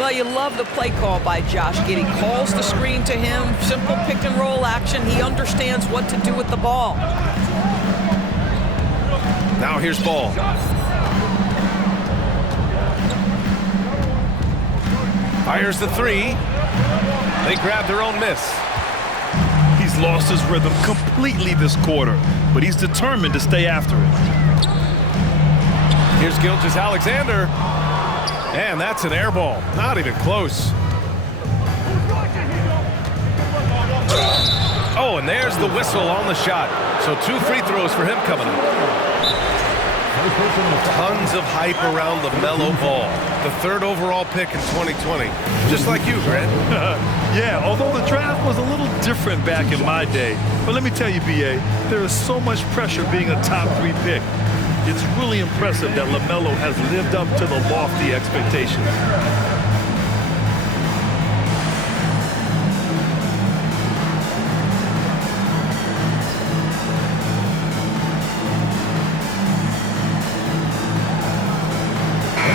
Well, you love the play call by Josh Giddey. Calls the screen to him, simple pick and roll action. He understands what to do with the ball. Now here's Ball. Fires the three. They grab their own miss. He's lost his rhythm completely this quarter, but he's determined to stay after it. Here's Gilgeous-Alexander. And that's an air ball. Not even close. Oh, and there's the whistle on the shot. So 2 free throws for him coming up. Tons of hype around LaMelo Ball, the 3rd overall pick in 2020. Just like you, Grant. Yeah, although the draft was a little different back in my day. But let me tell you, B.A., there is so much pressure being a top 3 pick. It's really impressive that LaMelo has lived up to the lofty expectations.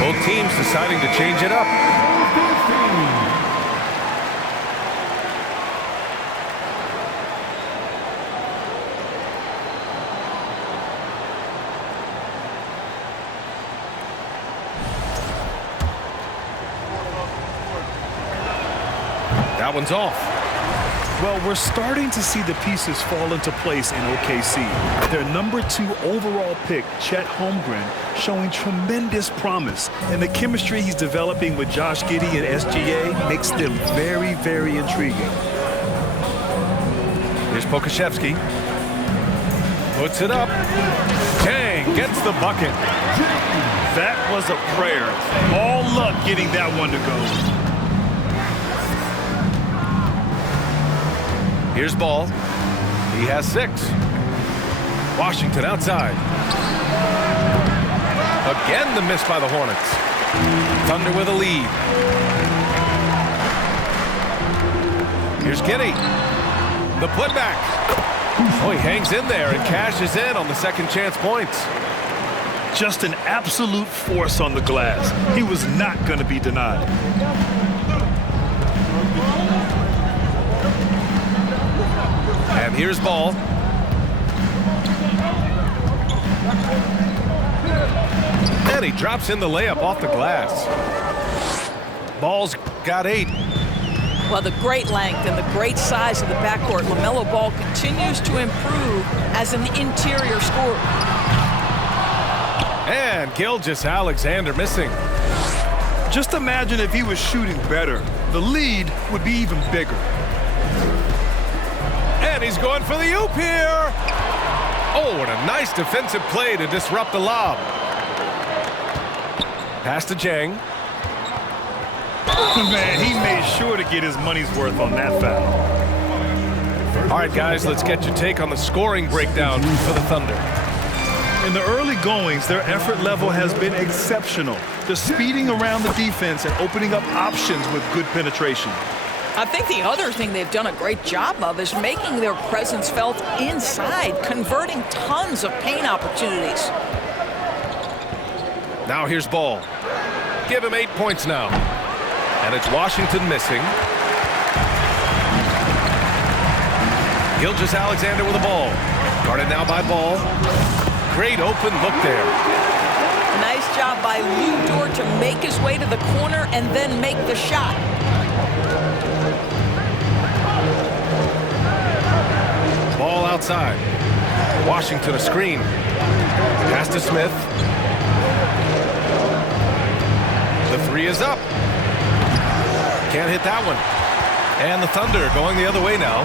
Both teams deciding to change it up. That one's off. Well, we're starting to see the pieces fall into place in OKC. Their number 2 overall pick, Chet Holmgren, showing tremendous promise. And the chemistry he's developing with Josh Giddey and SGA makes them very, very intriguing. Here's Pokusevski. Puts it up. Chang gets the bucket. That was a prayer. All luck getting that one to go. Here's Ball. He has 6. Washington outside. Again the miss by the Hornets. Thunder with a lead. Here's Giddey. The putback. Oh, he hangs in there and cashes in on the second chance points. Just an absolute force on the glass. He was not going to be denied. And here's Ball. And he drops in the layup off the glass. Ball's got 8. Well, the great length and the great size of the backcourt, LaMelo Ball continues to improve as an interior scorer. And Gilgeous-Alexander missing. Just imagine if he was shooting better. The lead would be even bigger. And he's going for the oop here. Oh, and a nice defensive play to disrupt the lob. Pass to Chang. Man, he made sure to get his money's worth on that foul. All right, guys, let's get your take on the scoring breakdown for the Thunder. In the early goings, their effort level has been exceptional. They're speeding around the defense and opening up options with good penetration. I think the other thing they've done a great job of is making their presence felt inside, converting tons of paint opportunities. Now here's Ball. Give him 8 points now. And it's Washington missing. Gilgeous-Alexander with the ball. Guarded now by Ball. Great open look there. Nice job by Lu Dort to make his way to the corner and then make the shot. Ball outside. Washington a screen. Pass to Smith. The 3 is up. Can't hit that one. And the Thunder going the other way now.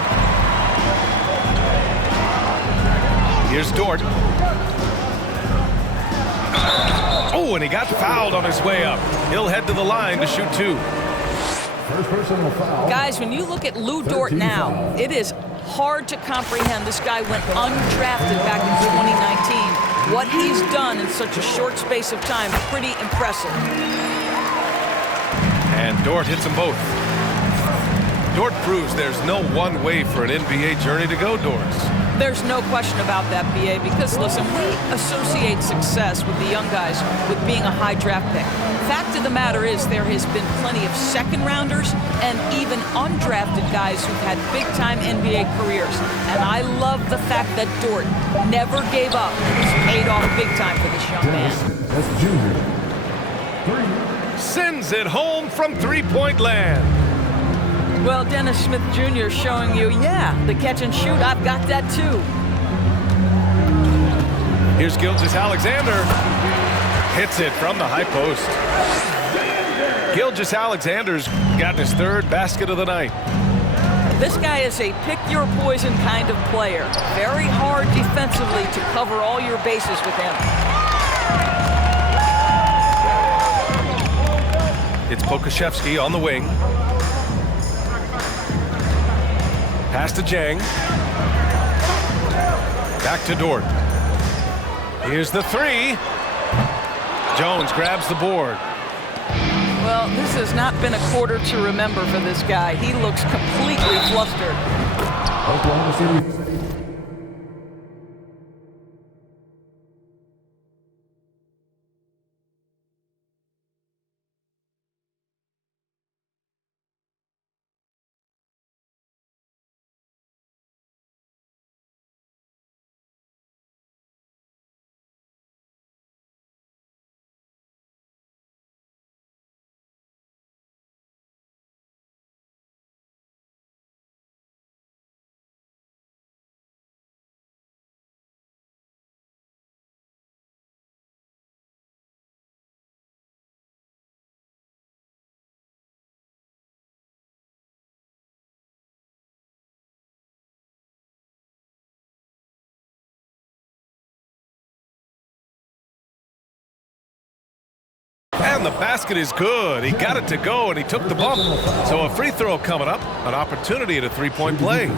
Here's Dort. Oh, and he got fouled on his way up. He'll head to the line to shoot 2. Guys, when you look at Lu Dort now, it is hard to comprehend. This guy went undrafted back in 2019. What he's done in such a short space of time, pretty impressive. And Dort hits them both. Dort proves there's no one way for an NBA journey to go, Doris. There's no question about that, B.A., because, listen, we associate success with the young guys with being a high draft pick. Fact of the matter is there has been plenty of second-rounders and even undrafted guys who've had big-time NBA careers. And I love the fact that Dort never gave up and was paid off big time for this young man. That's Junior. 3. Sends it home from three-point land. Well, Dennis Smith Jr. showing you, yeah, the catch and shoot, I've got that too. Here's Gilgeous-Alexander. Hits it from the high post. Gilgeous-Alexander's gotten his third basket of the night. This guy is a pick-your-poison kind of player. Very hard defensively to cover all your bases with him. It's Pokusevski on the wing. Pass to Jang. Back to Dort. Here's the three. Jones grabs the board. Well, this has not been a quarter to remember for this guy. He looks completely flustered. Oklahoma City. And the basket is good. He got it to go, and he took the bump. So a free throw coming up, an opportunity at a three-point play.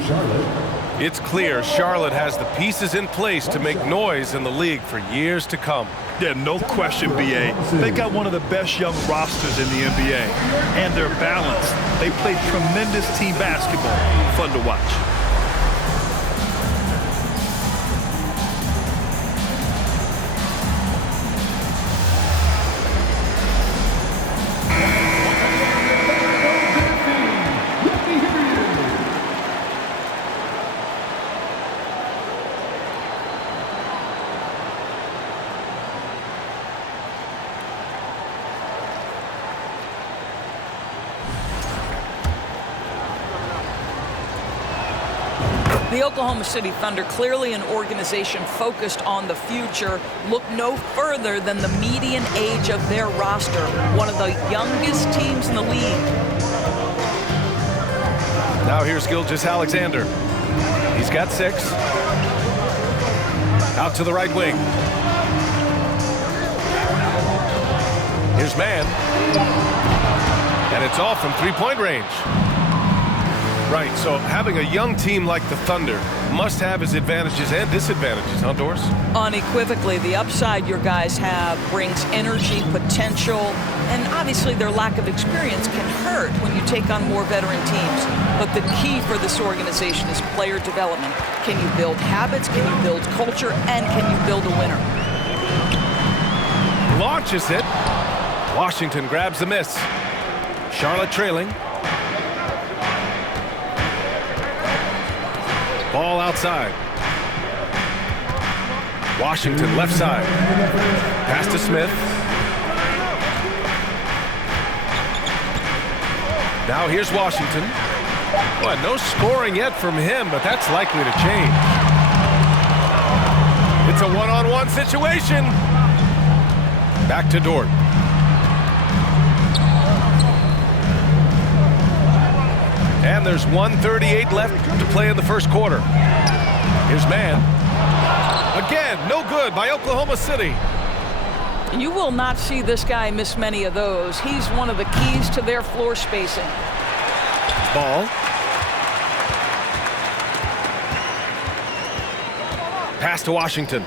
It's clear Charlotte has the pieces in place to make noise in the league for years to come. Yeah, no question, B.A. They got one of the best young rosters in the NBA. And they're balanced. They play tremendous team basketball. Fun to watch. The Oklahoma City Thunder, clearly an organization focused on the future, look no further than the median age of their roster, one of the youngest teams in the league. Now here's Gilgeous-Alexander. He's got 6. Out to the right wing. Here's Mann. And it's off from three-point range. Right, so having a young team like the Thunder must have its advantages and disadvantages, huh, Doris? Unequivocally, the upside your guys have brings energy, potential, and obviously their lack of experience can hurt when you take on more veteran teams. But the key for this organization is player development. Can you build habits, can you build culture, and can you build a winner? Launches it. Washington grabs the miss. Charlotte trailing. Ball outside. Washington left side. Pass to Smith. Now here's Washington. Well, no scoring yet from him, but that's likely to change. It's a one-on-one situation. Back to Dort. And there's 1:38 left to play in the first quarter. Here's Mann. Again, no good by Oklahoma City. You will not see this guy miss many of those. He's one of the keys to their floor spacing. Ball. Pass to Washington.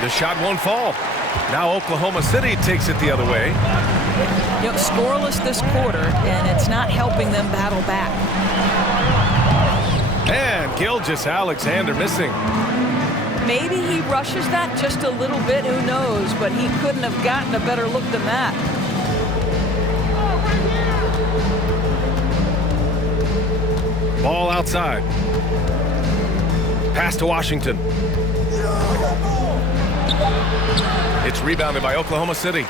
The shot won't fall. Now Oklahoma City takes it the other way. You know, scoreless this quarter, and it's not helping them battle back. And Gilgeous-Alexander missing. Maybe he rushes that just a little bit, who knows, but he couldn't have gotten a better look than that. Ball outside. Pass to Washington. It's rebounded by Oklahoma City.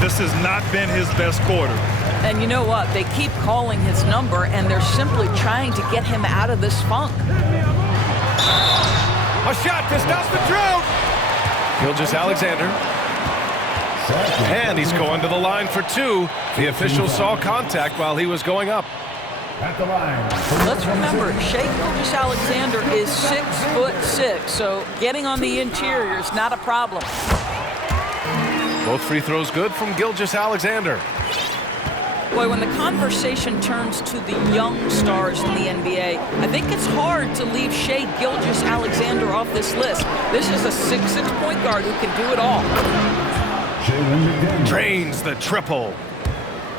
This has not been his best quarter. And you know what? They keep calling his number, and they're simply trying to get him out of this funk. A shot to stop the drought. Gilgeous-Alexander. And he's going to the line for two. The official saw contact while he was going up. At the line. Let's remember, Shai Gilgeous-Alexander is 6'6", so getting on the interior is not a problem. Both free throws good from Gilgeous-Alexander. Boy, when the conversation turns to the young stars in the NBA, I think it's hard to leave Shai Gilgeous-Alexander off this list. This is a 6'6" point guard who can do it all. Drains the triple.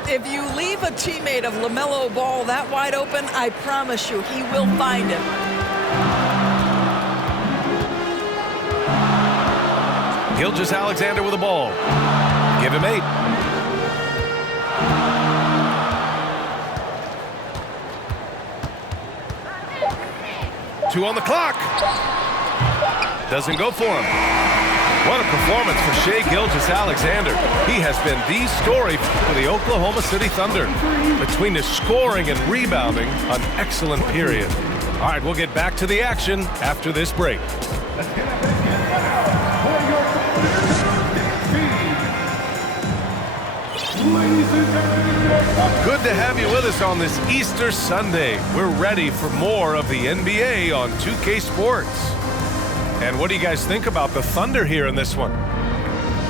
If you leave a teammate of LaMelo Ball that wide open, I promise you, he will find him. Gilgeous-Alexander with the ball. Give him 8. Two on the clock. Doesn't go for him. What a performance for Shai Gilgeous-Alexander. He has been the story for the Oklahoma City Thunder. Between his scoring and rebounding, an excellent period. All right, we'll get back to the action after this break. Good to have you with us on this Easter Sunday. We're ready for more of the NBA on 2K Sports. And what do you guys think about the Thunder here in this one?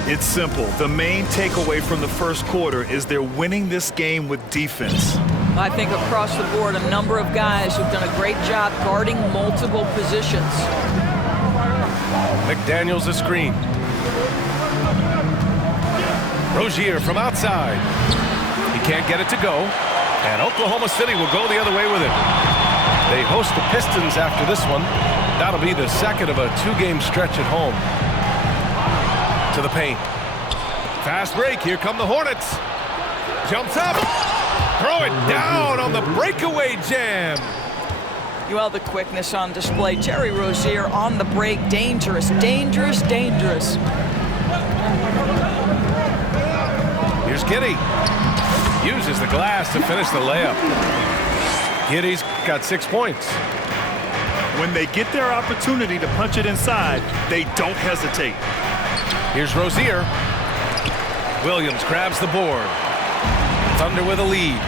It's simple. The main takeaway from the first quarter is they're winning this game with defense. I think across the board, a number of guys who've done a great job guarding multiple positions. McDaniels a screen. Rozier from outside. He can't get it to go. And Oklahoma City will go the other way with it. They host the Pistons after this one. That'll be the second of a 2-game stretch at home. To the paint. Fast break. Here come the Hornets. Jumps up. Throw it down on the breakaway jam. Well, the quickness on display. Terry Rozier on the break. Dangerous, dangerous, dangerous. Here's Giddey. Uses the glass to finish the layup. Giddey's got 6 points. When they get their opportunity to punch it inside, they don't hesitate. Here's Rozier. Williams grabs the board. Thunder with a lead.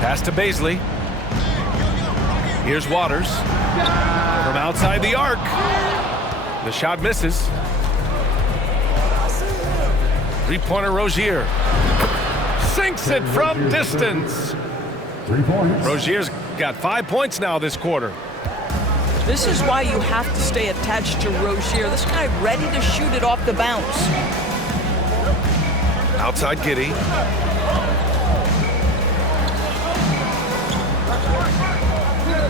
Pass to Bazley. Here's Waters. From outside the arc. The shot misses. Three-pointer Rozier. Sinks it from distance. 3 points. Rozier's got 5 points now this quarter. This is why you have to stay attached to Rozier. This guy ready to shoot it off the bounce. Outside Giddey.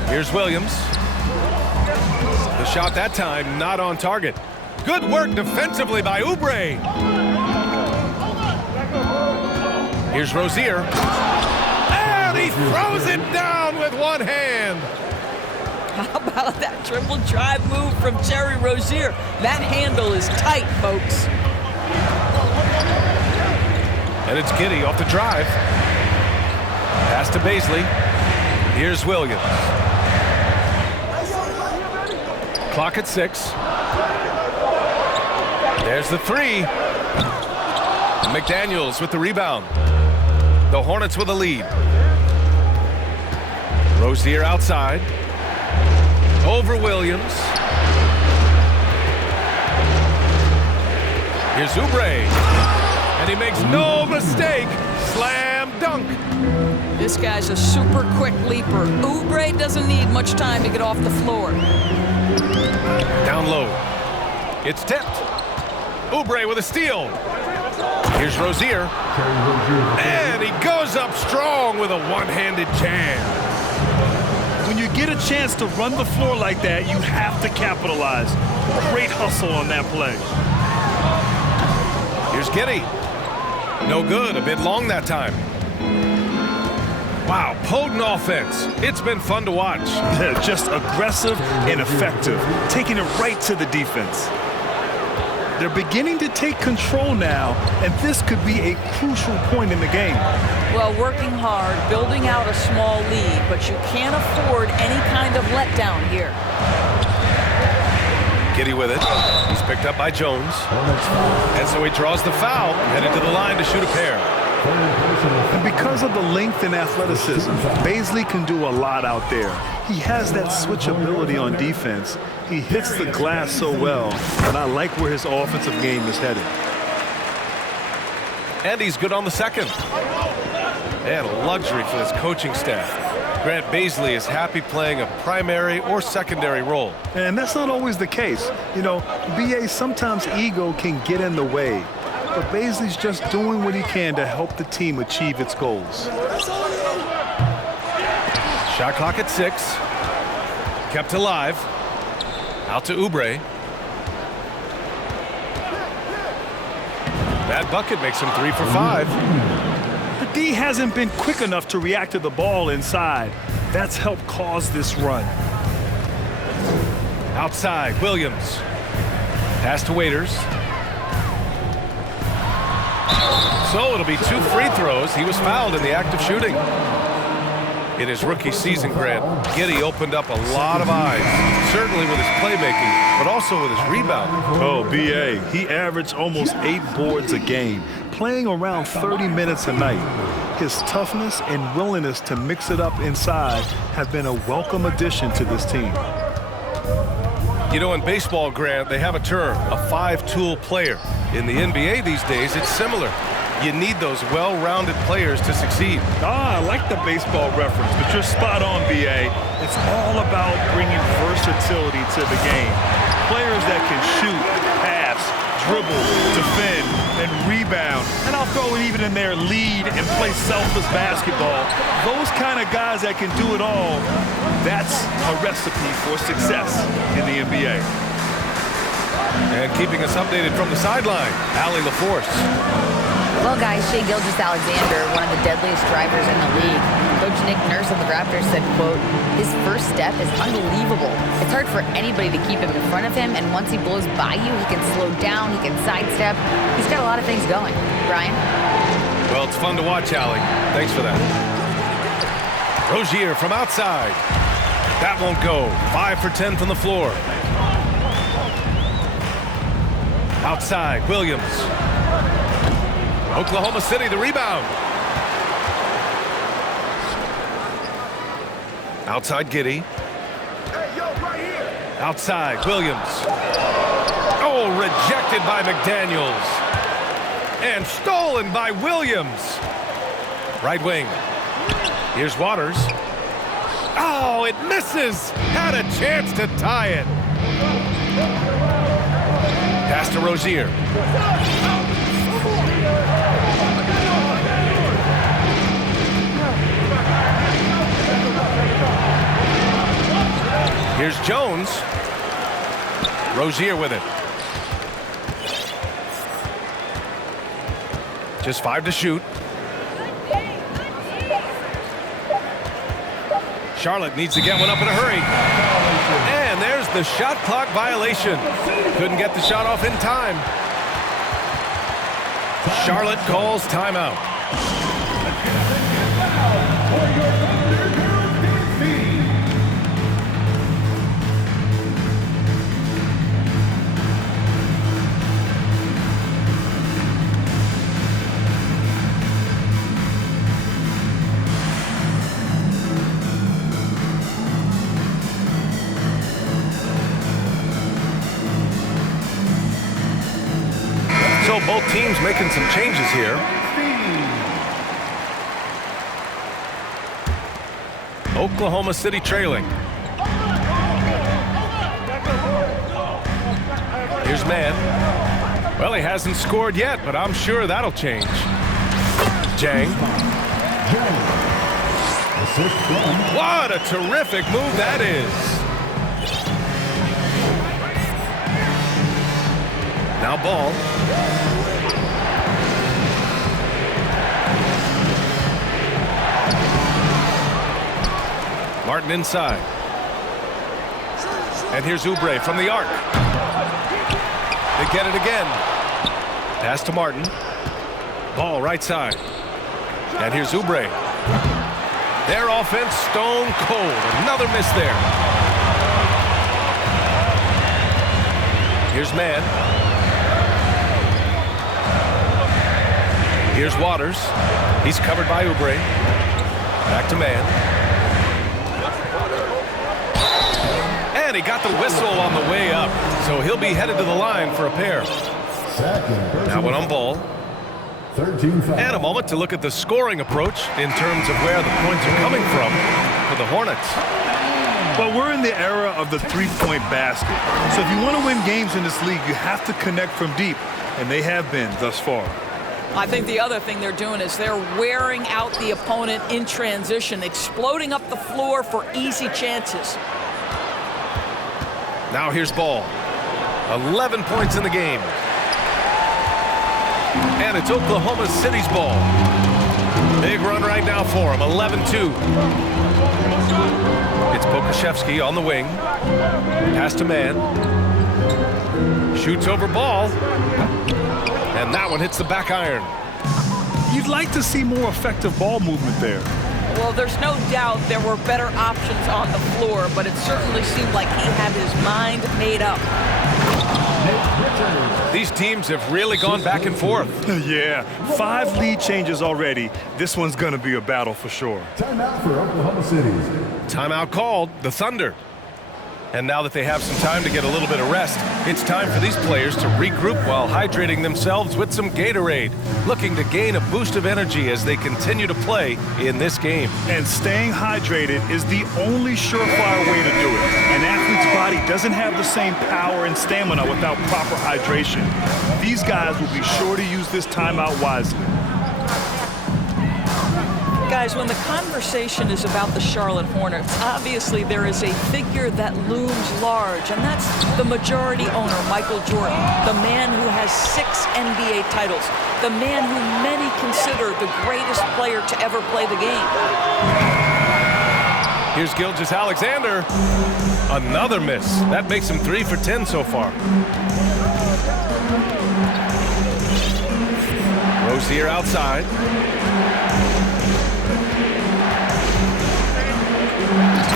Here's Williams. The shot that time not on target. Good work defensively by Oubre. Here's Rozier. And he throws it down with one hand. How about that triple drive move from Terry Rozier? That handle is tight, folks. And it's Giddey off the drive. Pass to Bazley. Here's Williams. Clock at 6. There's the 3. McDaniels with the rebound. The Hornets with the lead. Rozier outside. Over Williams. Here's Oubre. And he makes no mistake. Slam dunk. This guy's a super quick leaper. Oubre doesn't need much time to get off the floor. Down low. It's tipped. Oubre with a steal. Here's Rozier. And he goes up strong with a one-handed jam. When you get a chance to run the floor like that, you have to capitalize. Great hustle on that play. Here's Giddey. No good, a bit long that time. Wow, potent offense. It's been fun to watch. Just aggressive and effective, taking it right to the defense. They're beginning to take control now, and this could be a crucial point in the game. Well, working hard, building out a small lead, but you can't afford any kind of letdown here. Giddey with it. He's picked up by Jones. And so he draws the foul, headed to the line to shoot a pair. And because of the length and athleticism, Bazley can do a lot out there. He has that switchability on defense. He hits the glass so well, and I like where his offensive game is headed. And he's good on the second. And a luxury for this coaching staff. Grant Bazley is happy playing a primary or secondary role. And that's not always the case. You know, BA, sometimes ego can get in the way. But Bazley's just doing what he can to help the team achieve its goals. Shot clock at 6. Kept alive. Out to Oubre. That bucket makes him 3 for 5. The D hasn't been quick enough to react to the ball inside. That's helped cause this run. Outside, Williams. Pass to Waiters. So it'll be 2 free throws. He was fouled in the act of shooting. In his rookie season, Grant, Giddey opened up a lot of eyes, certainly with his playmaking, but also with his rebounding. Oh, BA, he averaged almost 8 boards a game, playing around 30 minutes a night. His toughness and willingness to mix it up inside have been a welcome addition to this team. You know, in baseball, Grant, they have a term, a 5-tool player. In the NBA these days, it's similar. You need those well-rounded players to succeed. I like the baseball reference, but you're spot on, BA. It's all about bringing versatility to the game. Players that can shoot, pass, dribble, defend, and rebound. And I'll throw it even in there, lead and play selfless basketball. Those kind of guys that can do it all, that's a recipe for success in the NBA. And keeping us updated from the sideline, Allie LaForce. Well, guys, Shai Gilgeous-Alexander, one of the deadliest drivers in the league. Coach Nick Nurse of the Raptors said, quote, "His first step is unbelievable. It's hard for anybody to keep him in front of him, and once he blows by you, he can slow down, he can sidestep. He's got a lot of things going." Brian? Well, it's fun to watch, Allie. Thanks for that. Rozier from outside. That won't go. 5 for 10 from the floor. Outside, Williams. Oklahoma City, the rebound. Outside, Giddey. Outside, Williams. Oh, rejected by McDaniels. And stolen by Williams. Right wing. Here's Waters. Oh, it misses. Had a chance to tie it. Pass to Rozier. Here's Jones. Rozier with it. Just 5 to shoot. Charlotte needs to get one up in a hurry. And there's the shot clock violation. Couldn't get the shot off in time. Charlotte calls timeout. So both teams making some changes here. Oklahoma City trailing. Here's Mann. Well, he hasn't scored yet, but I'm sure that'll change. Jang. What a terrific move that is. Now Ball. Martin inside. And here's Oubre from the arc. They get it again. Pass to Martin. Ball right side. And here's Oubre. Their offense stone cold. Another miss there. Here's Mann. Here's Waters. He's covered by Oubre. Back to Mann. And he got the whistle on the way up. So he'll be headed to the line for a pair. Now one on Ball. 13 fouls. And a moment to look at the scoring approach in terms of where the points are coming from for the Hornets. Well, we're in the era of the three-point basket. So if you want to win games in this league, you have to connect from deep, and they have been thus far. I think the other thing they're doing is they're wearing out the opponent in transition, exploding up the floor for easy chances. Now here's Ball. 11 points in the game. And it's Oklahoma City's ball. Big run right now for him, 11-2. It's Pokusevski on the wing. Pass to Mann. Shoots over Ball. And that one hits the back iron. You'd like to see more effective ball movement there. Well, there's no doubt there were better options on the floor, but it certainly seemed like he had his mind made up. These teams have really gone back and forth. Yeah, 5 lead changes already. This one's going to be a battle for sure. Timeout for Oklahoma City. Timeout called, the Thunder. And now that they have some time to get a little bit of rest, it's time for these players to regroup while hydrating themselves with some Gatorade, looking to gain a boost of energy as they continue to play in this game. And staying hydrated is the only surefire way to do it. An athlete's body doesn't have the same power and stamina without proper hydration. These guys will be sure to use this timeout wisely. Guys, when the conversation is about the Charlotte Hornets, obviously there is a figure that looms large, and that's the majority owner, Michael Jordan, the man who has 6 NBA titles, the man who many consider the greatest player to ever play the game. Here's Gilgeous-Alexander. Another miss. That makes him 3 for 10 so far. Rozier outside.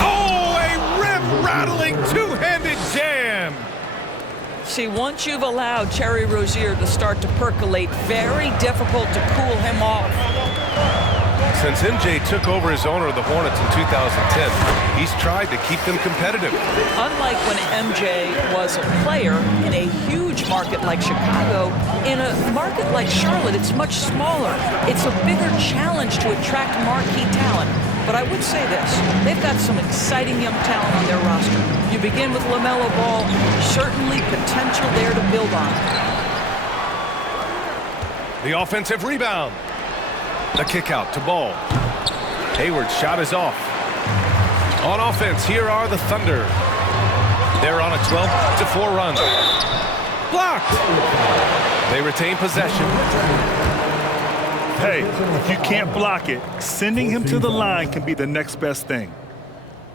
Oh, a rim-rattling two-handed jam. See, once you've allowed Terry Rozier to start to percolate, very difficult to cool him off. Since MJ took over as owner of the Hornets in 2010, he's tried to keep them competitive. Unlike when MJ was a player in a huge market like Chicago, in a market like Charlotte, it's much smaller. It's a bigger challenge to attract marquee talent. But I would say this, they've got some exciting young talent on their roster. You begin with LaMelo Ball, certainly potential there to build on. The offensive rebound. The kick out to Ball. Hayward's shot is off. On offense, here are the Thunder. They're on a 12-4 run. Blocked. They retain possession. Hey, if you can't block it, sending him to the line can be the next best thing.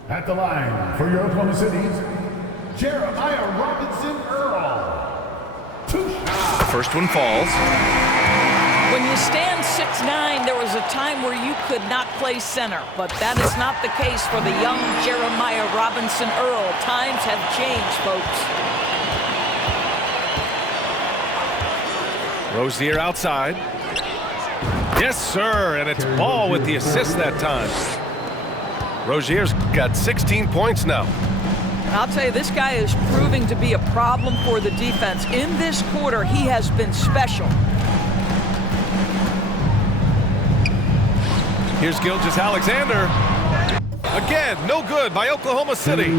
At the line for your Oklahoma City's, Jeremiah Robinson Earl. The first one falls. When you stand 6'9", there was a time where you could not play center, but that is not the case for the young Jeremiah Robinson Earl. Times have changed, folks. Rozier outside. Yes, sir, and it's Ball with the assist that time. Rozier's got 16 points now. I'll tell you, this guy is proving to be a problem for the defense. In this quarter, he has been special. Here's Gilgeous-Alexander. Again, no good by Oklahoma City.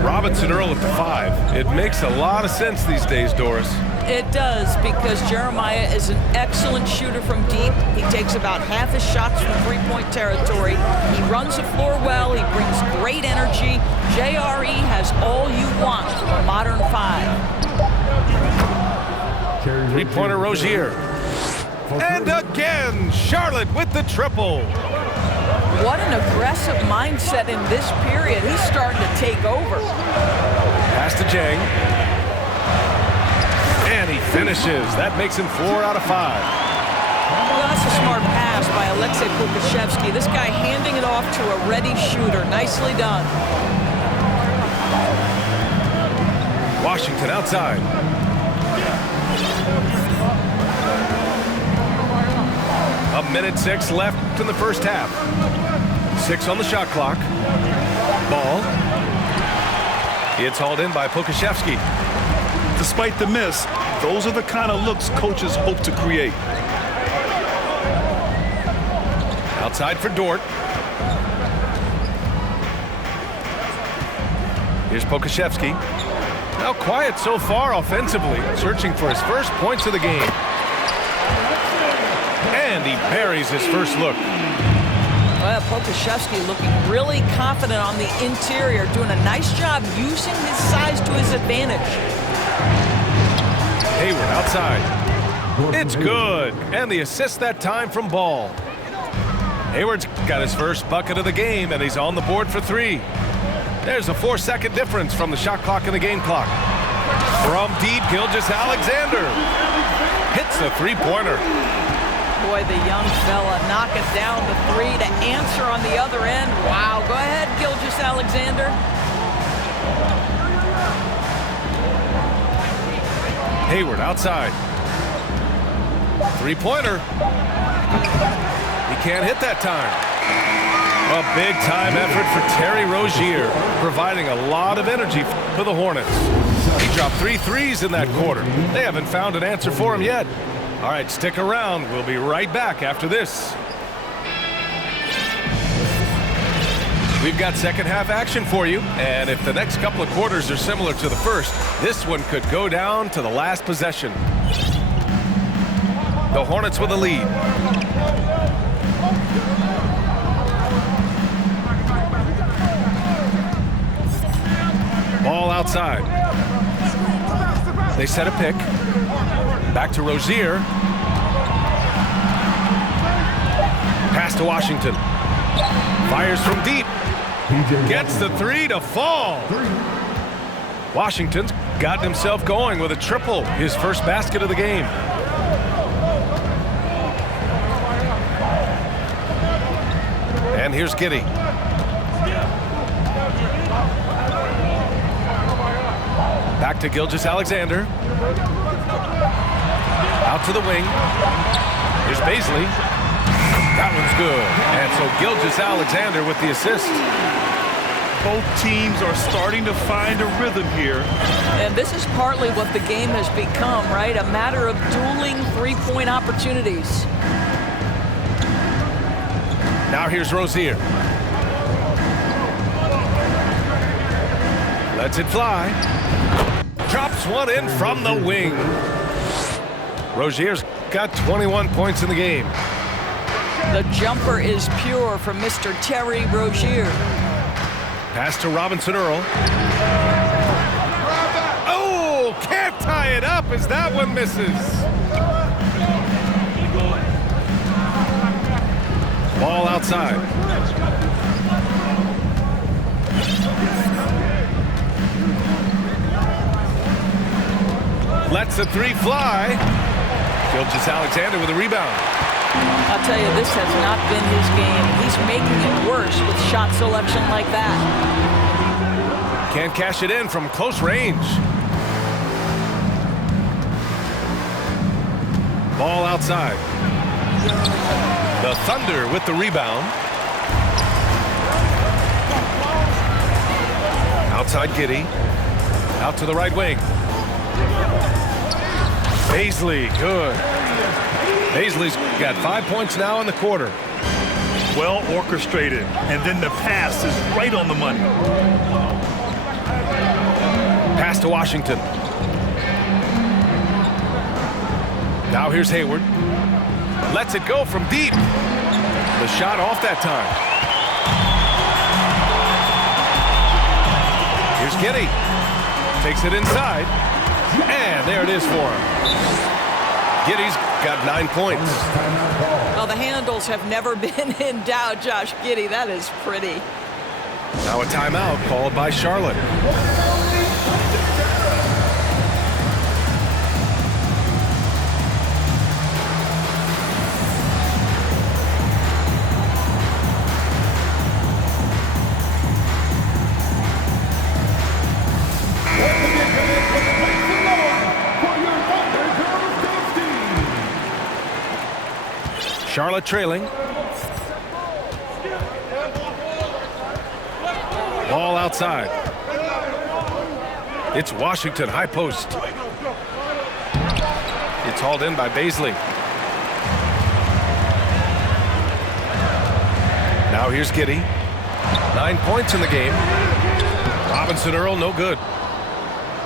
Robinson Robinson Earl at the 5. It makes a lot of sense these days, Doris. It does, because Jeremiah is an excellent shooter from deep. He takes about half his shots from three-point territory. He runs the floor well. He brings great energy. JRE has all you want from a modern 5. Three-pointer Rozier. And again, Charlotte with the triple. What an aggressive mindset in this period. He's starting to take over. Pass to Jang. And he finishes. That makes him 4 out of 5. Well, that's a smart pass by Aleksej Pokusevski. This guy handing it off to a ready shooter. Nicely done. Washington outside. A minute 6 left in the first half. 6 on the shot clock. Ball. It's hauled in by Pokusevski. Despite the miss, those are the kind of looks coaches hope to create. Outside for Dort. Here's Pokusevski. Now quiet so far offensively, searching for his first points of the game. And he buries his first look. Well, Pokusevski looking really confident on the interior, doing a nice job using his size to his advantage. Hayward outside. It's good. And the assist that time from Ball. Hayward's got his first bucket of the game, and he's on the board for 3. There's a 4-second difference from the shot clock and the game clock. From deep, Gilgeous-Alexander hits a three-pointer. Boy, the young fella knocking down the 3 to answer on the other end. Wow, go ahead, Gilgeous-Alexander. Hayward outside. Three-pointer. He can't hit that time. A big-time effort for Terry Rozier, providing a lot of energy for the Hornets. He dropped 3 threes in that quarter. They haven't found an answer for him yet. All right, stick around. We'll be right back after this. We've got second half action for you, and if the next couple of quarters are similar to the first, this one could go down to the last possession. The Hornets with a lead. Ball outside. They set a pick. Back to Rozier. Pass to Washington. Fires from deep. Gets the 3 to fall. Washington's gotten himself going with a triple, his first basket of the game. And here's Giddey. Back to Gilgeous-Alexander. Out to the wing. Here's Bazley. That one's good. And so Gilgeous-Alexander with the assist. Both teams are starting to find a rhythm here. And this is partly what the game has become, right? A matter of dueling three-point opportunities. Now here's Rozier. Lets it fly. Drops one in from the wing. Rozier's got 21 points in the game. The jumper is pure from Mr. Terry Rozier. Pass to Robinson Earl. Oh, can't tie it up as that one misses. Ball outside. Lets the 3 fly. Gilgeous-Alexander with a rebound. I'll tell you, this has not been his game. He's making it worse with shot selection like that. Can't cash it in from close range. Ball outside. The Thunder with the rebound. Outside Giddey. Out to the right wing. Bazley, good. Bazley's got 5 points now in the quarter. Well orchestrated, and then the pass is right on the money. Pass to Washington. Now here's Hayward. Lets it go from deep. The shot off that time. Here's Giddey. Takes it inside. And there it is for him. Giddey's got 9 points. Well, the handles have never been in doubt, Josh Giddey. That is pretty. Now a timeout called by Charlotte. Charlotte trailing. Ball outside. It's Washington, high post. It's hauled in by Bazley. Now here's Giddey. 9 points in the game. Robinson Earl, no good.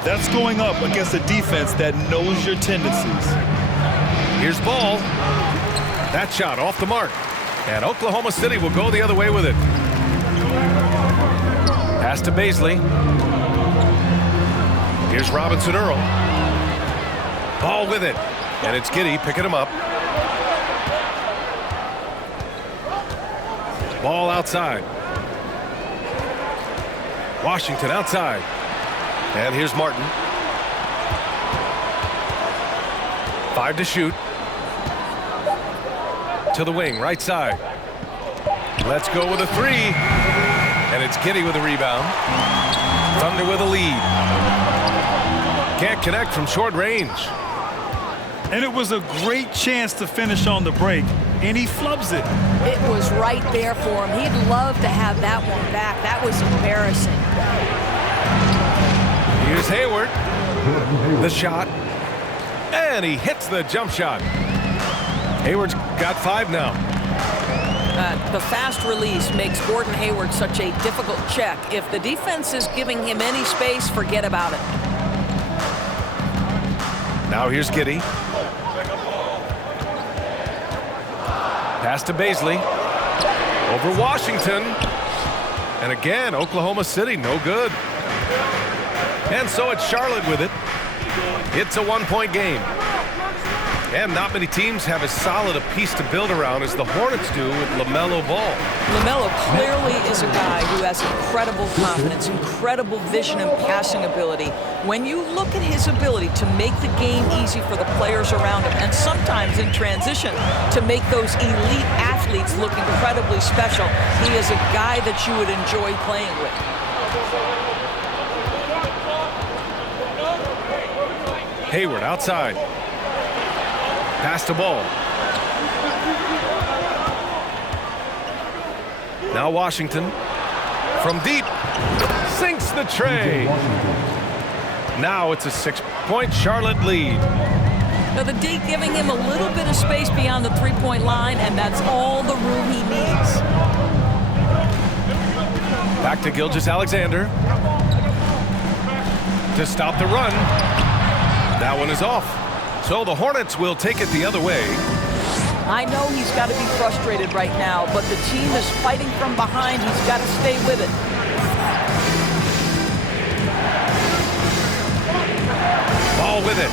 That's going up against a defense that knows your tendencies. Here's Ball. That shot off the mark. And Oklahoma City will go the other way with it. Pass to Bazley. Here's Robinson Earl. Ball with it. And it's Giddey picking him up. Ball outside. Washington outside. And here's Martin. 5 to shoot. To the wing, right side. Let's go with a 3. And it's Giddey with a rebound. Thunder with a lead. Can't connect from short range. And it was a great chance to finish on the break, and he flubs it. It was right there for him. He'd love to have that one back. That was embarrassing. Here's Hayward. The shot. And he hits the jump shot. Hayward's got 5 now. The fast release makes Gordon Hayward such a difficult check. If the defense is giving him any space, forget about it. Now here's Giddey. Pass to Bazley. Over Washington. And again, Oklahoma City, no good. And so it's Charlotte with it. It's a 1-point game. And not many teams have as solid a piece to build around as the Hornets do with LaMelo Ball. LaMelo clearly is a guy who has incredible confidence, incredible vision and passing ability. When you look at his ability to make the game easy for the players around him, and sometimes in transition to make those elite athletes look incredibly special, he is a guy that you would enjoy playing with. Hayward outside. Pass to Ball. Now Washington from deep sinks the tray. Now it's a 6-point Charlotte lead. Now the D giving him a little bit of space beyond the three-point line, and that's all the room he needs. Back to Gilgeous-Alexander to stop the run. That one is off. So the Hornets will take it the other way. I know he's got to be frustrated right now, but the team is fighting from behind. He's got to stay with it. Ball with it.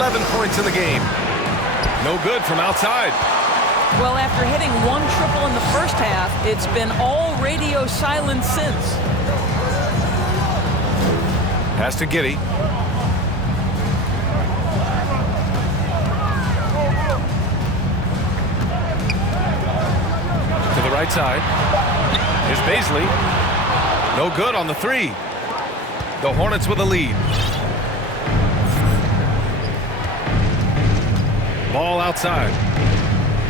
11 points in the game. No good from outside. Well, after hitting 1 triple in the first half, it's been all radio silence since. Pass to Giddey. Right side. Here's Bazley. No good on the 3. The Hornets with a lead. Ball outside.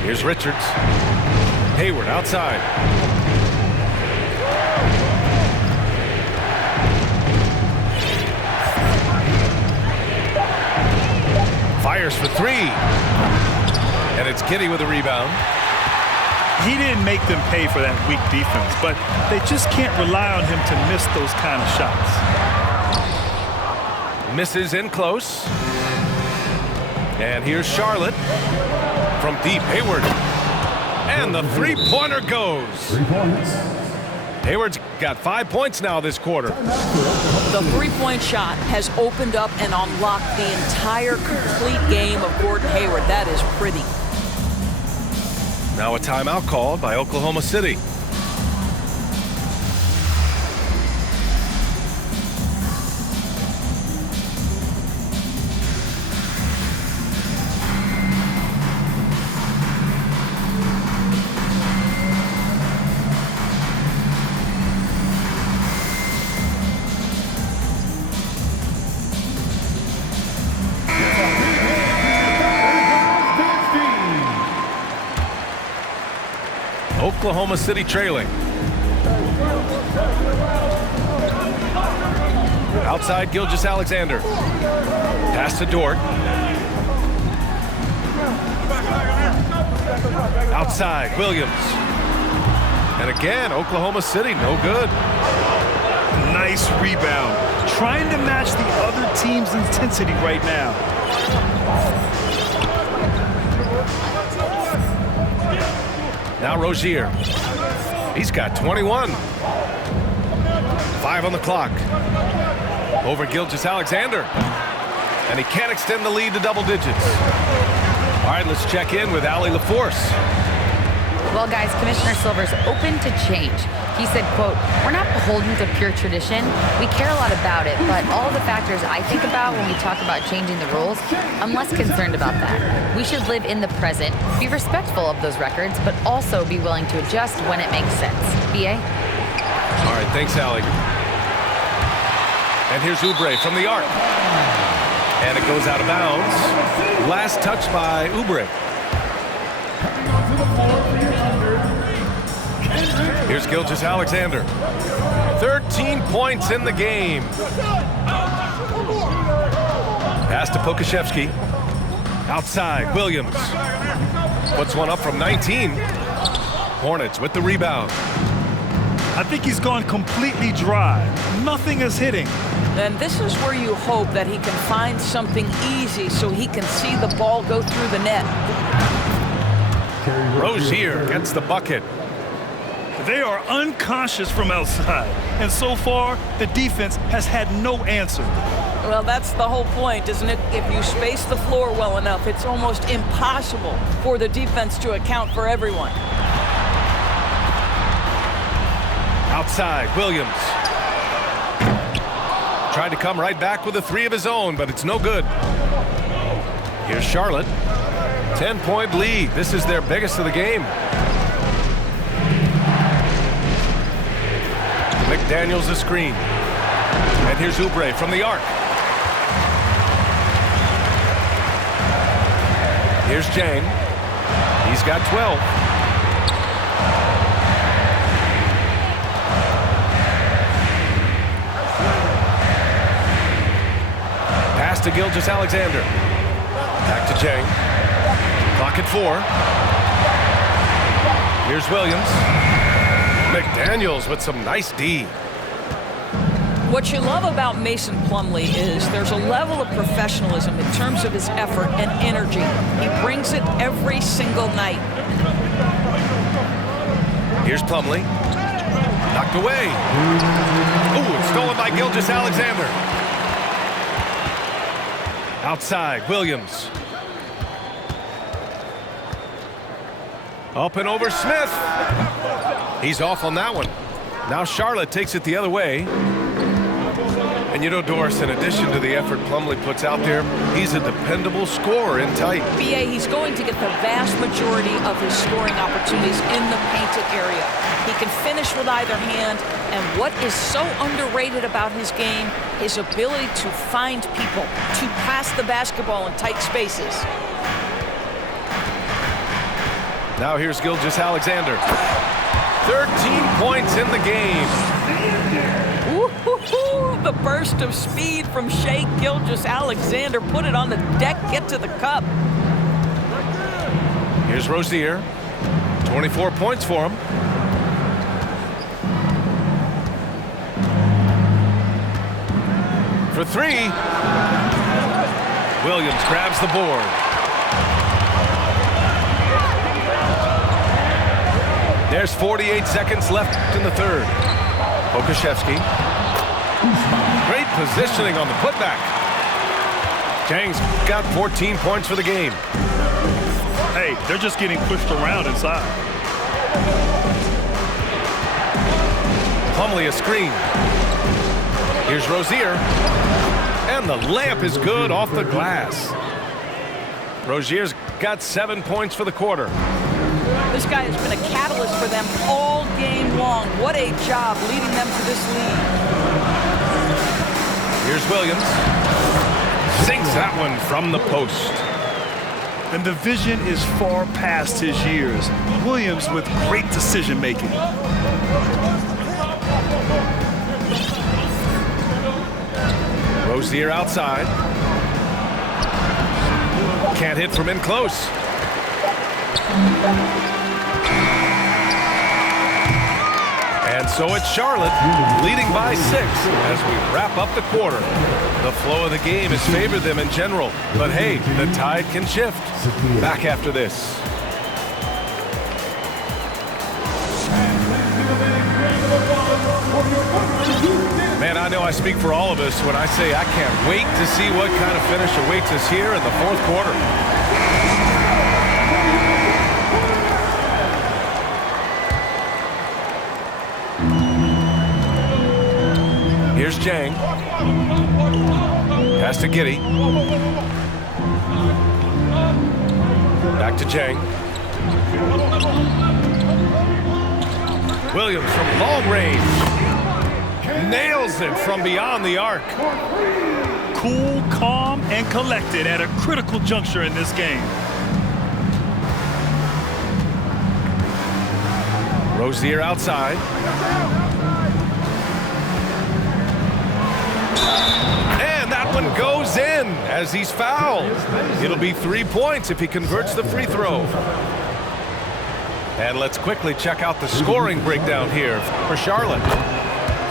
Here's Richards. Hayward outside. Fires for 3. And it's Giddey with a rebound. He didn't make them pay for that weak defense, but they just can't rely on him to miss those kind of shots. Misses in close. And here's Charlotte from deep. Hayward. And the three-pointer goes. 3 points. Hayward's got 5 points now this quarter. The three-point shot has opened up and unlocked the entire complete game of Gordon Hayward. That is pretty. Now a timeout called by Oklahoma City. Oklahoma City trailing. Outside Gilgeous-Alexander. Pass to Dort. Outside Williams. And again, Oklahoma City, no good. Nice rebound. Trying to match the other team's intensity right now. Now Rozier. He's got 21. 5 on the clock. Over Gilgeous-Alexander. And he can't extend the lead to double digits. All right, let's check in with Allie LaForce. Well, guys, Commissioner Silver's open to change. He said, quote, "We're not beholden to pure tradition. We care a lot about it, but all the factors I think about when we talk about changing the rules, I'm less concerned about that. We should live in the present, be respectful of those records, but also be willing to adjust when it makes sense." BA? All right, thanks, Allie. And here's Oubre from the arc. And it goes out of bounds. Last touch by Oubre. Here's Gilgeous-Alexander. 13 points in the game. Pass to Pokusevski. Outside, Williams. Puts one up from 19. Hornets with the rebound. I think he's gone completely dry. Nothing is hitting. And this is where you hope that he can find something easy so he can see the ball go through the net. Rozier gets the bucket. They are unconscious from outside. And so far, the defense has had no answer. Well, that's the whole point, isn't it? If you space the floor well enough, it's almost impossible for the defense to account for everyone. Outside, Williams. Tried to come right back with a three of his own, but it's no good. Here's Charlotte. 10-point lead. This is their biggest of the game. McDaniels the screen. And here's Oubre from the arc. Here's Jang. He's got 12. Pass to Gilgeous-Alexander. Back to Jang. Clock at 4. Here's Williams. McDaniels with some nice D. What you love about Mason Plumlee is there's a level of professionalism in terms of his effort and energy. He brings it every single night. Here's Plumlee. Knocked away. Ooh, it's stolen by Gilgeous-Alexander. Outside, Williams. Up and over Smith. He's off on that one. Now Charlotte takes it the other way. And you know, Doris, in addition to the effort Plumlee puts out there, he's a dependable scorer in tight. BA, he's going to get the vast majority of his scoring opportunities in the painted area. He can finish with either hand, and what is so underrated about his game, his ability to find people, to pass the basketball in tight spaces. Now here's Gilgeous-Alexander. 13 points in the game. Woo-hoo-hoo! The burst of speed from Shai Gilgeous-Alexander. Put it on the deck, get to the cup. Here's Rozier. 24 points for him. for three. Williams grabs the board. There's 48 seconds left in the third. Pokusevski. Great positioning on the putback. Chang's got 14 points for the game. Hey, they're just getting pushed around inside. Plumlee a screen. Here's Rozier. And the layup is good off the glass. Rozier's got 7 points for the quarter. This guy has been a catalyst for them all game long. What a job leading them to this lead. Here's Williams. Sinks that one from the post. And the vision is far past his years. Williams with great decision making. Rozier outside. Can't hit from in close. And so it's Charlotte leading by 6 as we wrap up the quarter. The flow of the game has favored them in general, but hey, the tide can shift. Back after this. Man, I know I speak for all of us when I say I can't wait to see what kind of finish awaits us here in the fourth quarter. Here's Jang. Pass to Giddey. Back to Jang. Williams from long range. Nails it from beyond the arc. Cool, calm, and collected at a critical juncture in this game. Rozier outside. And that one goes in as he's fouled. It'll be 3 points if he converts the free throw. And let's quickly check out the scoring breakdown here for Charlotte.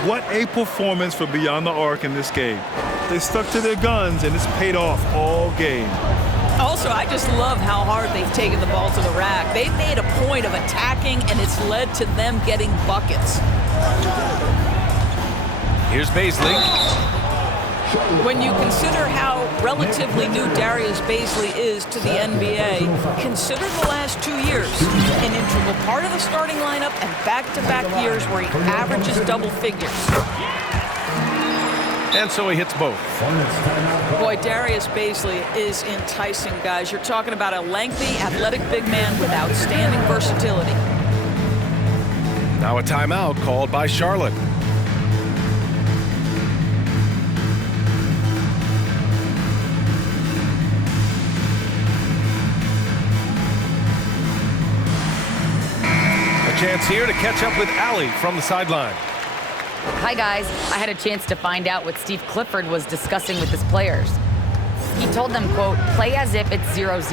What a performance for Beyond the Arc in this game. They stuck to their guns, and it's paid off all game. Also, I just love how hard they've taken the ball to the rack. They've made a point of attacking, and it's led to them getting buckets. Here's Bazley. When you consider how relatively new Darius Bazley is to the NBA, consider the last 2 years, an integral part of the starting lineup and back-to-back years where he averages double figures. And so he hits both. Boy, Darius Bazley is enticing, guys. You're talking about a lengthy, athletic big man with outstanding versatility. Now a timeout called by Charlotte. Chance here to catch up with Allie from the sideline. Hi, guys. I had a chance to find out what Steve Clifford was discussing with his players. He told them, quote, play as if it's 0-0.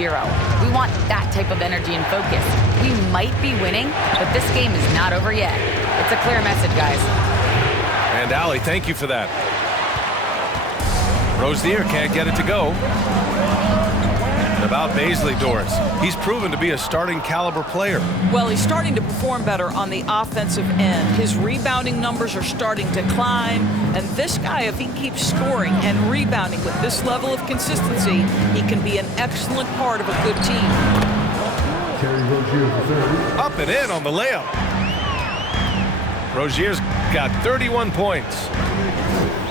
We want that type of energy and focus. We might be winning, but this game is not over yet. It's a clear message, guys. And Allie, thank you for that. Rozier can't get it to go. About Bazley, Doris. He's proven to be a starting caliber player. Well, he's starting to perform better on the offensive end. His rebounding numbers are starting to climb. And this guy, if he keeps scoring and rebounding with this level of consistency, he can be an excellent part of a good team. Up and in on the layup. Rozier's got 31 points.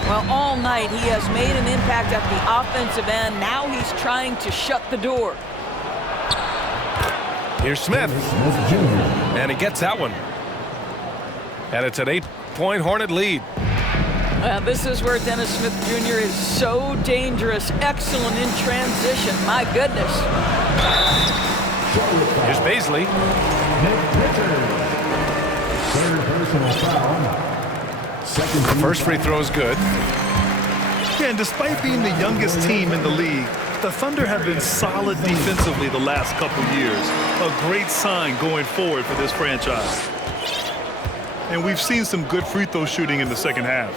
Well, all night he has made an impact at the offensive end. Now he's trying to shut the door. Here's Smith. And he gets that one. And it's an 8-point Hornet lead. This is where Dennis Smith Jr. is so dangerous. Excellent in transition. My goodness. Here's Bazley. Third personal foul. First free throw is good. Yeah, and despite being the youngest team in the league, the Thunder have been solid defensively the last couple years. A great sign going forward for this franchise. And we've seen some good free throw shooting in the second half.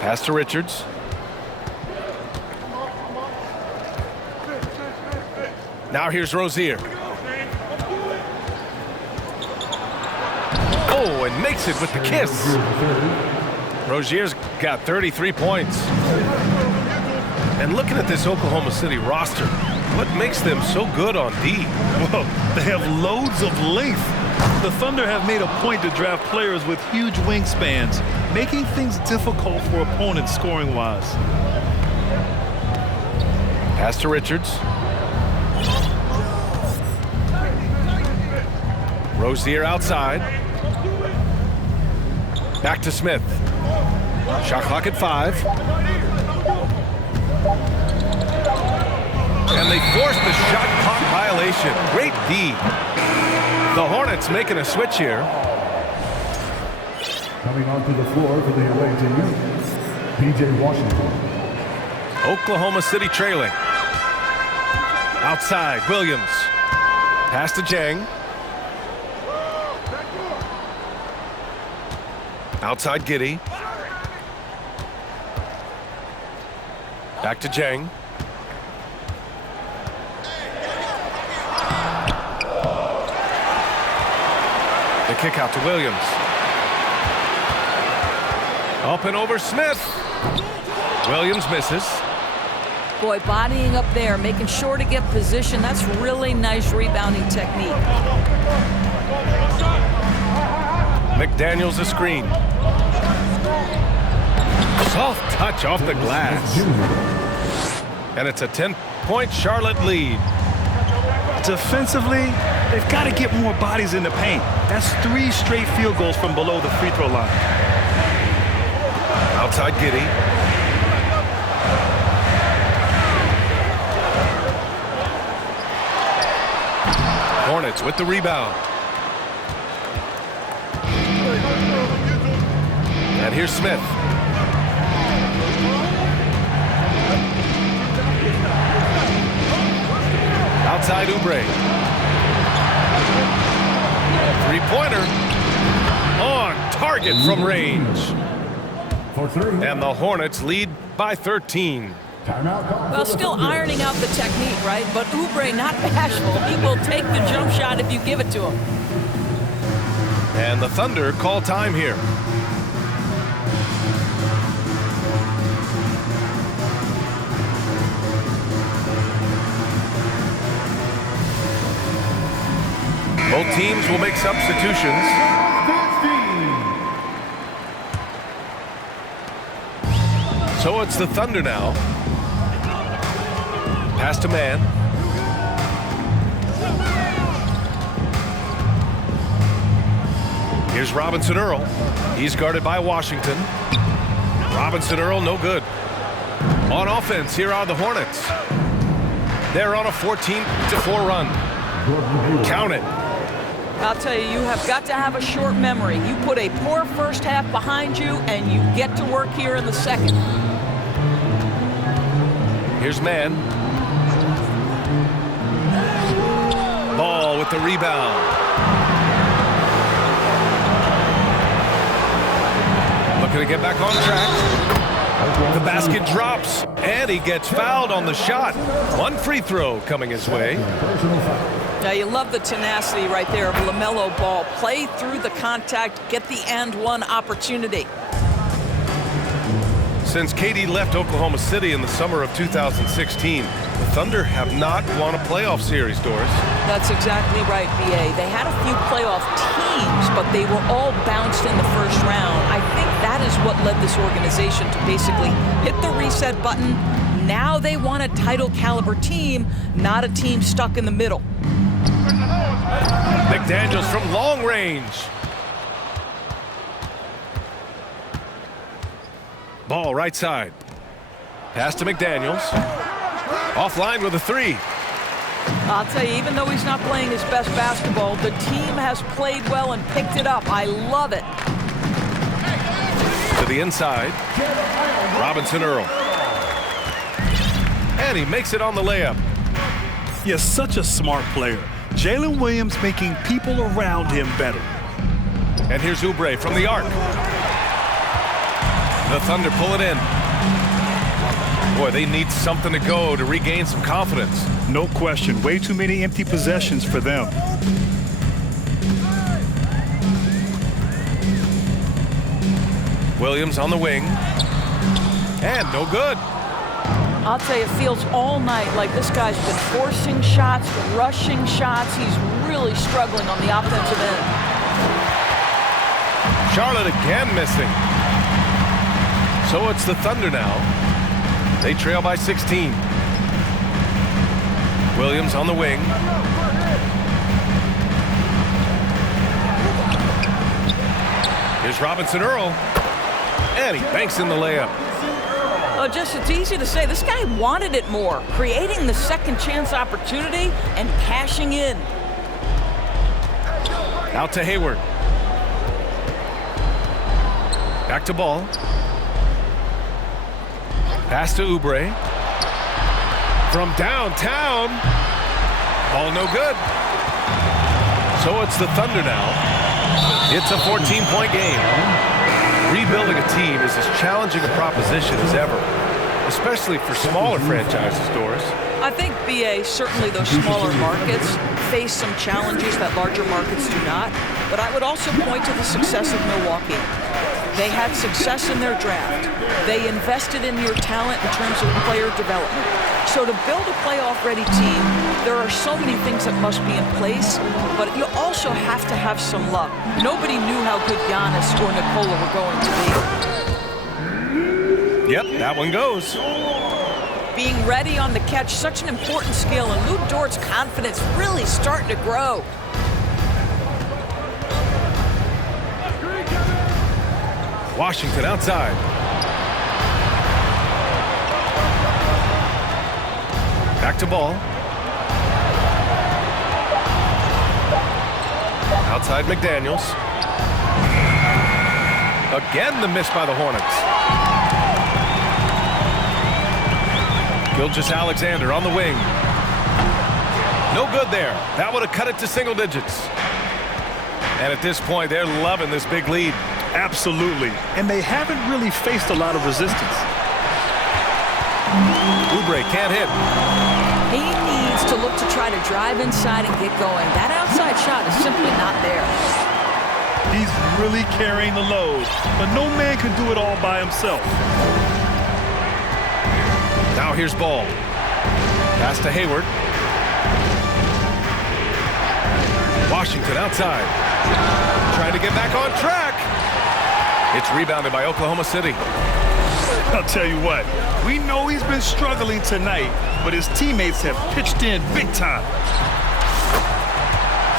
Pass to Richards. Now here's Rozier. Oh, and makes it with the kiss. Rozier's got 33 points. And looking at this Oklahoma City roster, what makes them so good on D? Well, they have loads of length. The Thunder have made a point to draft players with huge wingspans, making things difficult for opponents scoring-wise. Pass to Richards. Rozier outside. Back to Smith. Shot clock at 5. And they forced the shot clock violation. Great D. The Hornets making a switch here. Coming onto the floor for the away team, P.J. Washington. Oklahoma City trailing. Outside, Williams. Pass to Jang. Outside, Giddey. Back to Jang. The kick out to Williams. Up and over Smith. Williams misses. Boy, bodying up there, making sure to get position. That's really nice rebounding technique. McDaniels a screen. Soft touch off the glass. And it's a 10-point Charlotte lead. Defensively, they've got to get more bodies in the paint. That's 3 straight field goals from below the free throw line. Outside Giddey. Hornets with the rebound. And here's Smith. Outside Oubre. Three-pointer. On target from range. For 3. And the Hornets lead by 13. Timeout call. Well, still ironing out the technique, right? But Oubre not bashful. He will take the jump shot if you give it to him. And the Thunder call time here. Both teams will make substitutions. 15. So it's the Thunder now. Pass to Man. Here's Robinson Earl. He's guarded by Washington. Robinson Earl, no good. On offense, here are the Hornets. They're on a 14-4 run. Count it. I'll tell you, you have got to have a short memory. You put a poor first half behind you, and you get to work here in the second. Here's Man. Ball with the rebound. Looking to get back on track. The basket drops, and he gets fouled on the shot. One free throw coming his way. Now, you love the tenacity right there of LaMelo Ball. Play through the contact, get the and one opportunity. Since KD left Oklahoma City in the summer of 2016, the Thunder have not won a playoff series, Doris. That's exactly right, B.A. They had a few playoff teams, but they were all bounced in the first round. I think that is what led this organization to basically hit the reset button. Now they want a title caliber team, not a team stuck in the middle. McDaniels from long range. Ball right side. Pass to McDaniels. Offline with a 3. I'll tell you, even though he's not playing his best basketball, the team has played well and picked it up. I love it. To the inside. Robinson Earl. And he makes it on the layup. He is such a smart player. Jalen Williams making people around him better. And here's Oubre from the arc. The Thunder pull it in. Boy, they need something to go to regain some confidence. No question. Way too many empty possessions for them. Williams on the wing. And no good. I'll tell you, it feels all night like this guy's been forcing shots, rushing shots. He's really struggling on the offensive end. Charlotte again missing. So it's the Thunder now. They trail by 16. Williams on the wing. Here's Robinson Earl. And he banks in the layup. Oh, just it's easy to say. This guy wanted it more, creating the second chance opportunity and cashing in. Out to Hayward. Back to Ball. Pass to Oubre. From downtown. Ball no good. So it's the Thunder now. It's a 14-point game. Rebuilding a team is as challenging a proposition as ever, especially for smaller franchises, Doris. I think, BA, certainly those smaller markets face some challenges that larger markets do not. But I would also point to the success of Milwaukee. They had success in their draft. They invested in your talent in terms of player development. So to build a playoff-ready team, there are so many things that must be in place, but you also have to have some luck. Nobody knew how good Giannis or Nikola were going to be. Yep, that one goes. Being ready on the catch, such an important skill, and Lou Dort's confidence really starting to grow. Washington outside. Back to Ball. Outside McDaniels. Again the miss by the Hornets. Gilgeous-Alexander on the wing. No good there. That would have cut it to single digits. And at this point, they're loving this big lead. Absolutely. And they haven't really faced a lot of resistance. Oubre can't hit. He needs to look to try to drive inside and get going. That outside shot is simply not there. He's really carrying the load, but no man can do it all by himself. Now here's Ball. Pass to Hayward. Washington outside. Trying to get back on track. It's rebounded by Oklahoma City. I'll tell you what, we know he's been struggling tonight, but his teammates have pitched in big time.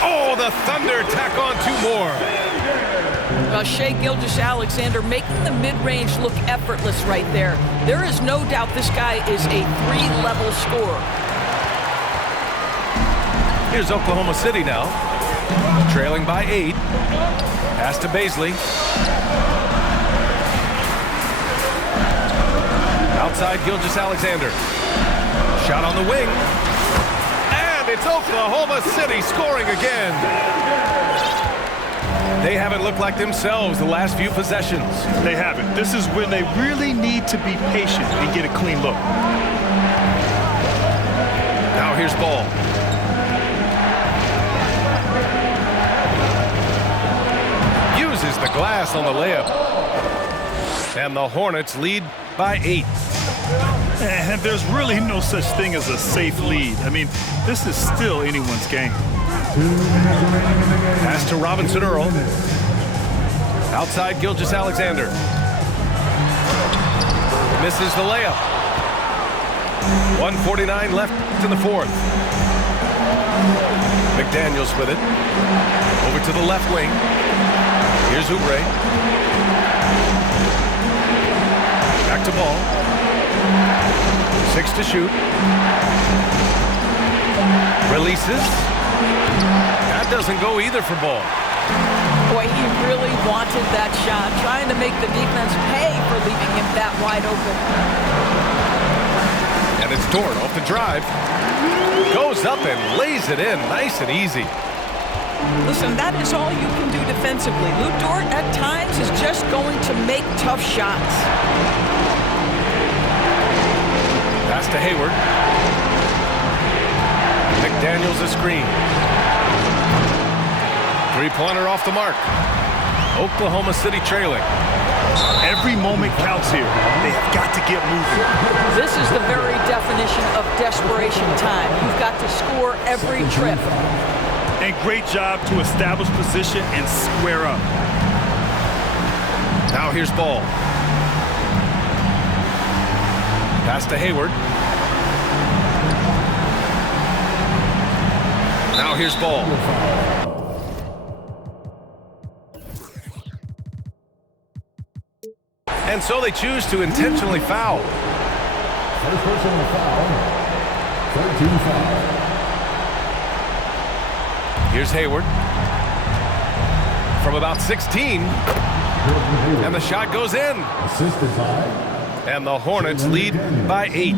Oh, the Thunder tack on two more. Shai Gilgeous-Alexander making the mid-range look effortless right there. There is no doubt this guy is a three-level scorer. Here's Oklahoma City now, trailing by 8. Pass to Baisley. Outside Gilgeous-Alexander. Shot on the wing. And it's Oklahoma City scoring again. They haven't looked like themselves the last few possessions. They haven't. This is when they really need to be patient and get a clean look. Now here's Ball. Uses the glass on the layup. And the Hornets lead by 8. And there's really no such thing as a safe lead. I mean, this is still anyone's game. Pass to Robinson Earl. Outside Gilgeous-Alexander. Misses the layup. 1:49 left in the fourth. McDaniels with it. Over to the left wing. Here's Oubre. Back to Ball. 6 to shoot. Releases. That doesn't go either for Ball. Boy, he really wanted that shot, trying to make the defense pay for leaving him that wide open. And it's Dort off the drive. Goes up and lays it in nice and easy. Listen, that is all you can do defensively. Lou Dort, at times, is just going to make tough shots. Pass to Hayward. McDaniels a screen. Three-pointer off the mark. Oklahoma City trailing. Every moment counts here. They have got to get moving. This is the very definition of desperation time. You've got to score every trip. And great job to establish position and square up. Now here's Ball. Pass to Hayward. Now here's Ball. And so they choose to intentionally foul. First personal foul. 13 foul. Here's Hayward. From about 16. And the shot goes in. Assisted by. And the Hornets lead by 8.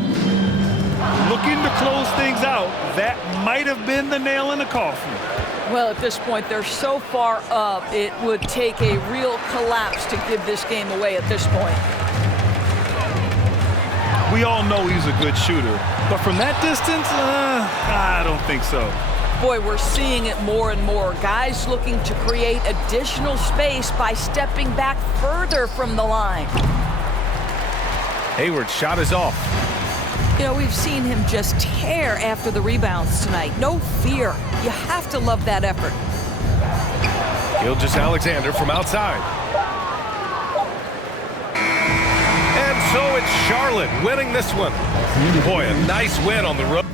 Looking to close things out. That might have been the nail in the coffin. Well, at this point, they're so far up, it would take a real collapse to give this game away at this point. We all know he's a good shooter, but from that distance, I don't think so. Boy, we're seeing it more and more. Guys looking to create additional space by stepping back further from the line. Hayward's shot is off. You know, we've seen him just tear after the rebounds tonight. No fear. You have to love that effort. Gilgeous-Alexander from outside. And so it's Charlotte winning this one. Boy, a nice win on the road.